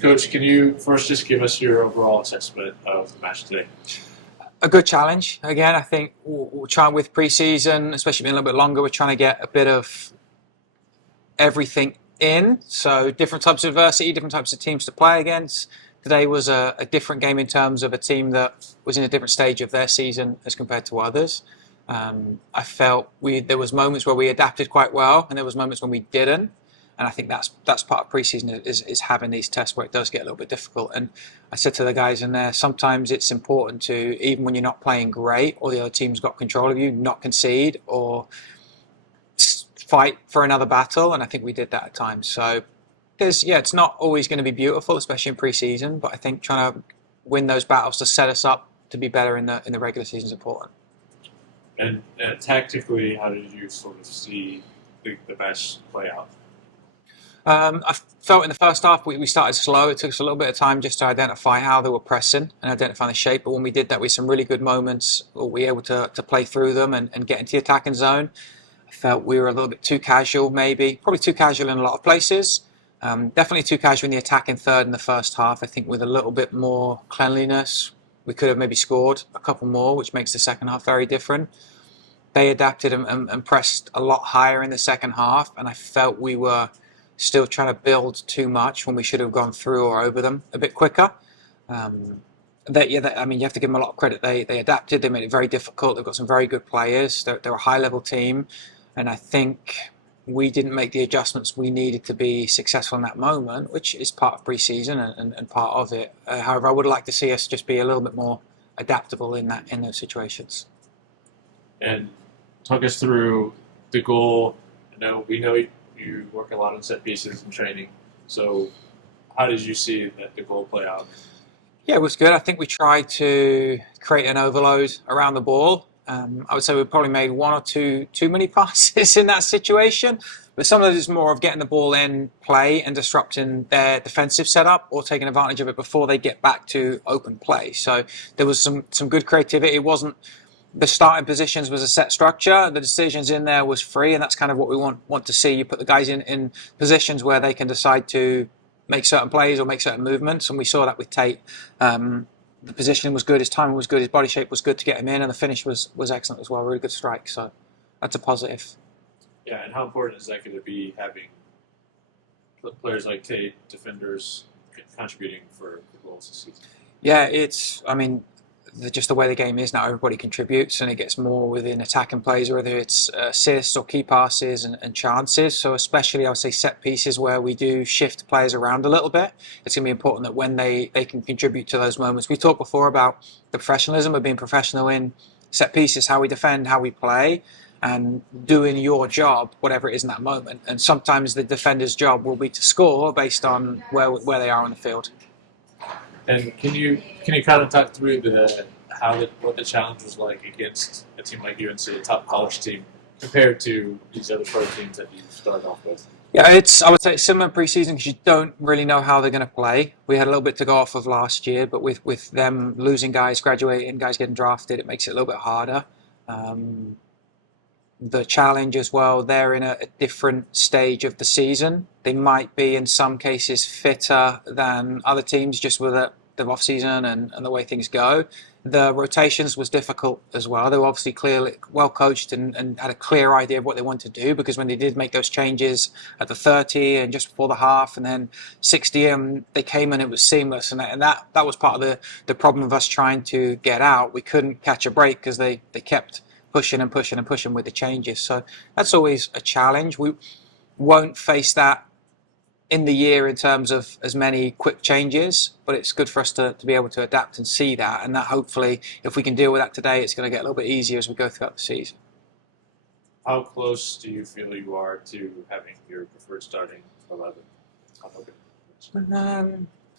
Coach, can you first just give us your overall assessment of the match today? A good challenge. Again, I think we'll try with preseason, especially being a little bit longer. We're trying to get a bit of everything in. So different types of adversity, different types of teams to play against. Today was a different game in terms of a team that was in a different stage of their season as compared to others. I felt there was moments where we adapted quite well, and there was moments when we didn't. And I think that's part of preseason is having these tests where it does get a little bit difficult. And I said to the guys in there, sometimes it's important to, even when you're not playing great or the other team's got control of you, not concede or fight for another battle. And I think we did that at times. So it's not always going to be beautiful, especially in preseason. But I think trying to win those battles to set us up to be better in the regular season is important. And tactically, how did you sort of see the match play out? I felt in the first half we started slow. It took us a little bit of time just to identify how they were pressing and identify the shape. But when we did that with some really good moments, we were able to play through them and get into the attacking zone. I felt we were a little bit too casual, probably too casual in a lot of places. Definitely too casual in the attacking third in the first half. I think with a little bit more cleanliness, we could have maybe scored a couple more, which makes the second half very different. They adapted and pressed a lot higher in the second half, and I felt we were still trying to build too much when we should have gone through or over them a bit quicker. I mean, you have to give them a lot of credit. They adapted. They made it very difficult. They've got some very good players. They're a high-level team, and I think we didn't make the adjustments we needed to be successful in that moment, which is part of pre-season and part of it. However, I would like to see us just be a little bit more adaptable in those situations. And talk us through the goal. We know you work a lot on set pieces and training. So how did you see the goal play out? Yeah, it was good. I think we tried to create an overload around the ball. I would say we probably made one or two too many passes in that situation. But some of it is more of getting the ball in play and disrupting their defensive setup or taking advantage of it before they get back to open play. So there was some good creativity. It wasn't the starting positions was a set structure. The decisions in there was free, and that's kind of what we want to see. You put the guys in positions where they can decide to make certain plays or make certain movements, and we saw that with Tate. The positioning was good, his timing was good, his body shape was good to get him in, and the finish was excellent as well. Really good strike, so that's a positive. Yeah, and how important is that going to be having players like Tate, defenders, contributing for goals this season? Yeah, just the way the game is now, everybody contributes and it gets more within attacking plays, whether it's assists or key passes and chances. So especially, I would say, set pieces where we do shift players around a little bit. It's going to be important that when they can contribute to those moments. We talked before about the professionalism of being professional in set pieces, how we defend, how we play, and doing your job, whatever it is in that moment. And sometimes the defender's job will be to score based on where they are on the field. And can you kind of talk through what the challenge was like against a team like UNC, a top college team, compared to these other pro teams that you started off with? Yeah, I would say it's similar preseason because you don't really know how they're going to play. We had a little bit to go off of last year, but with them losing guys, graduating, guys getting drafted, it makes it a little bit harder. The challenge as well, they're in a different stage of the season. They might be in some cases fitter than other teams just with the off season and the way things go. The rotations was difficult as well. They were obviously clearly well coached and had a clear idea of what they wanted to do, because when they did make those changes at the 30 and just before the half and then 60, they came and it was seamless. And that was part of the problem of us trying to get out. We couldn't catch a break because they kept pushing and pushing and pushing with the changes. So that's always a challenge. We won't face that in the year in terms of as many quick changes, but it's good for us to be able to adapt and see that, and that hopefully if we can deal with that today, it's going to get a little bit easier as we go throughout the season. How close do you feel you are to having your preferred starting 11?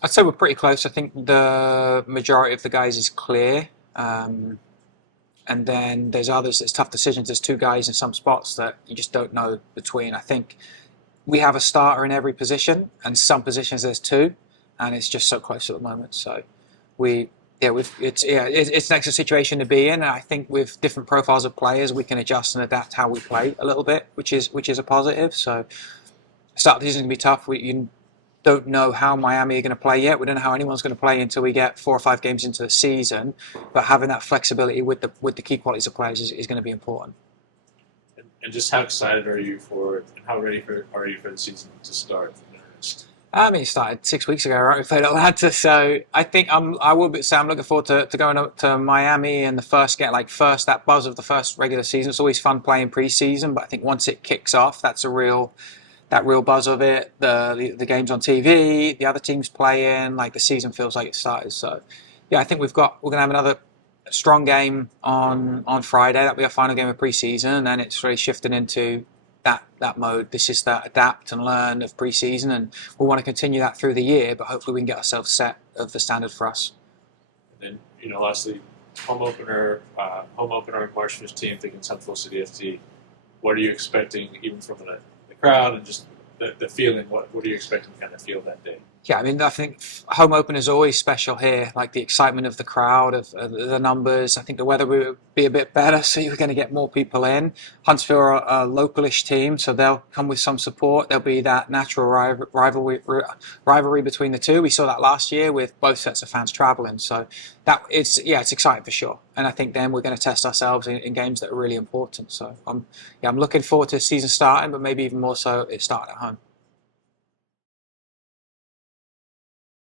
I'd say we're pretty close. I think the majority of the guys is clear. And then there's others, it's tough decisions. There's two guys in some spots that you just don't know between. I think we have a starter in every position, and some positions there's two, and it's just so close at the moment. So it's an extra situation to be in. And I think with different profiles of players, we can adjust and adapt how we play a little bit, which is a positive. So start of the season can be tough. You don't know how Miami are going to play yet. We don't know how anyone's going to play until we get 4 or 5 games into the season. But having that flexibility with the key qualities of players is going to be important. And just how excited are you for it, and how ready are you for the season to start in earnest? I mean, it started 6 weeks ago, right? We played Atlanta, so I think I'm looking forward to going up to Miami and that buzz of the first regular season. It's always fun playing preseason, but I think once it kicks off, that's that real buzz of it. The games on TV, the other teams playing, like the season feels like it started. So, yeah, I think we're gonna have another strong game on Friday. That'll be our final game of preseason, and then it's really shifting into that mode. This is that adapt and learn of preseason, and we'll want to continue that through the year. But hopefully, we can get ourselves set of the standard for us. And then, lastly, home opener on March 15th against Huntsville City FT. What are you expecting, even from the crowd and just the feeling? What are you expecting to kind of feel that day? Yeah, I mean, I think home opener is always special here, like the excitement of the crowd, of the numbers. I think the weather will be a bit better, so you're going to get more people in. Huntsville are a localish team, so they'll come with some support. There'll be that natural rivalry between the two. We saw that last year with both sets of fans traveling, so it's exciting for sure. And I think then we're going to test ourselves in games that are really important. So I'm looking forward to the season starting, but maybe even more so it starting at home.